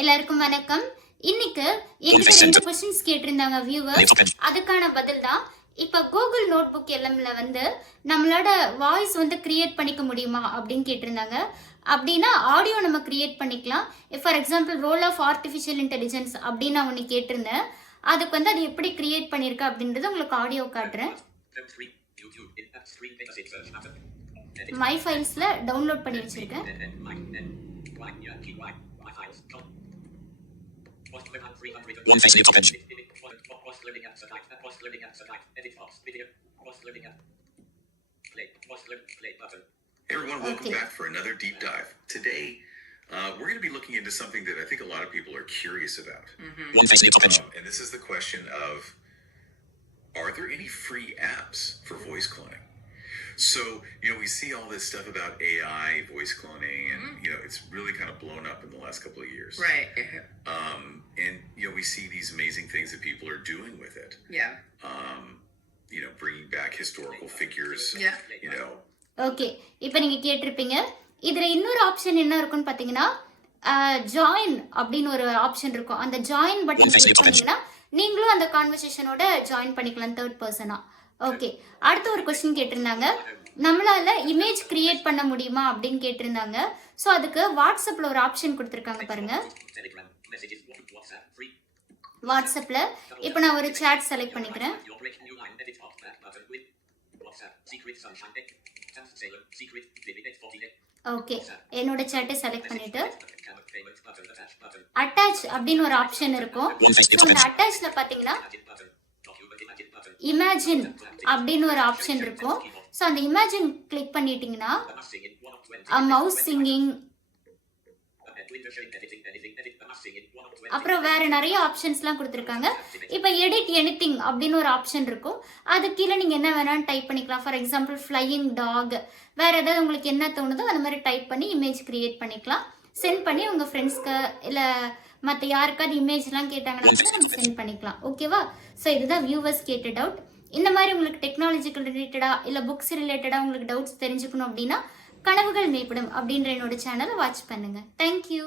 எல்லாருக்கும் வணக்கம். இன்னைக்கு என்கிட்ட 2 क्वेश्चंस கேட்டிருந்தாங்க வியூவர்ஸ். அதுக்கான பதில் தான் இப்ப கூகுள் நோட்புக் எல்எம்ல வந்து நம்மளோட வாய்ஸ் வந்து கிரியேட் பண்ணிக்க முடியுமா அப்படின்னு கேட்டிருந்தாங்க. அப்படின்னா ஆடியோ நம்ம கிரியேட் பண்ணிக்கலாம். For example role of artificial intelligence அப்படின்னு நான் ஒன்று கேட்டிருந்தேன். அதுக்கு வந்து அது எப்படி கிரியேட் பண்ணியிருக்க அப்படின்றது உங்களுக்கு ஆடியோ காட்டுறேன். மை ஃபைல்ஸ்ல டவுன்லோட் பண்ணி வச்சிருக்கேன். One face near top edge. Hey everyone, welcome back for another deep dive. Today, we're going to be looking into something that I think a lot of people are curious about. One face near top edge. And this is the question of, are there any free apps for voice cloning? So, we see all this stuff about AI, voice cloning, and, it's really kind of blown up in the last couple of years. Right. And, we see these amazing things that people are doing with it. Yeah. Bringing back historical figures. Yeah. Okay, இப்போ நீங்க கேட்டிருப்பீங்க இதுல இன்னொரு option என்ன இருக்குன்னு பாத்தீங்கன்னா join அப்படின்னு ஒரு ஆப்ஷன் இருக்கும். அந்த ஜாயின் பட்டன் கிளிக் பண்ணீங்கன்னா நீங்களும் அந்த கான்வர்சேஷனோட ஜாயின் பண்ணிக்கலாம் தேர்ட் பர்சனா. ஓகே, அடுத்த ஒரு கொஸ்டின் கேட்டிருந்தாங்க, நம்மளால இமேஜ் கிரியேட் பண்ண முடியுமா அப்படின்னு கேட்டிருந்தாங்க. ஸோ அதுக்கு வாட்ஸ்அப்ல ஒரு ஆப்ஷன் கொடுத்துருக்காங்க பாருங்க. வாட்ஸ்அப்ல இப்போ நான் ஒரு சேட் செலக்ட் பண்ணிக்கிறேன். ஓகே, என்னோட சேட்டை செலக்ட் பண்ணிட்டு அட்டாச் அப்படின்னு ஒரு ஆப்ஷன் இருக்கும். இந்த அட்டாச்ல பாத்தீங்கன்னா இமேஜின் அப்படின்னு ஒரு ஆப்ஷன் இருக்கும். ஸோ அந்த இமேஜின் கிளிக் பண்ணிட்டீங்கன்னா மவுஸ் சிங்கிங், அப்புறம் வேற நிறைய ஆப்ஷன்ஸ்லாம் கொடுத்துருக்காங்க. இப்போ எடிட் எனிதிங் அப்படின்னு ஒரு ஆப்ஷன் இருக்கும். அது கீழே நீங்கள் என்ன வேணாலும் டைப் பண்ணிக்கலாம். ஃபார் எக்ஸாம்பிள் ஃப்ளையிங் டாக், வேற ஏதாவது உங்களுக்கு என்ன தோணுதோ அந்த மாதிரி டைப் பண்ணி இமேஜ் கிரியேட் பண்ணிக்கலாம். சென்ட் பண்ணி உங்கள் ஃப்ரெண்ட்ஸ்க்கு இல்லை மற்ற யாருக்காவது இமேஜ்லாம் கேட்டாங்கன்னா நம்ம சென்ட் பண்ணிக்கலாம். ஓகேவா? ஸோ இதுதான் வியூவர்ஸ் கேட்ட டவுட். இந்த மாதிரி உங்களுக்கு டெக்னாலஜிக்கல் ரிலேட்டடாக இல்லை புக்ஸ் ரிலேட்டடாக உங்களுக்கு டவுட்ஸ் தெரிஞ்சுக்கணும் அப்படின்னா கனவுகள் மேம்படும் அப்படின்ற என்னோட சேனலை வாட்ச் பண்ணுங்கள். தேங்க்யூ.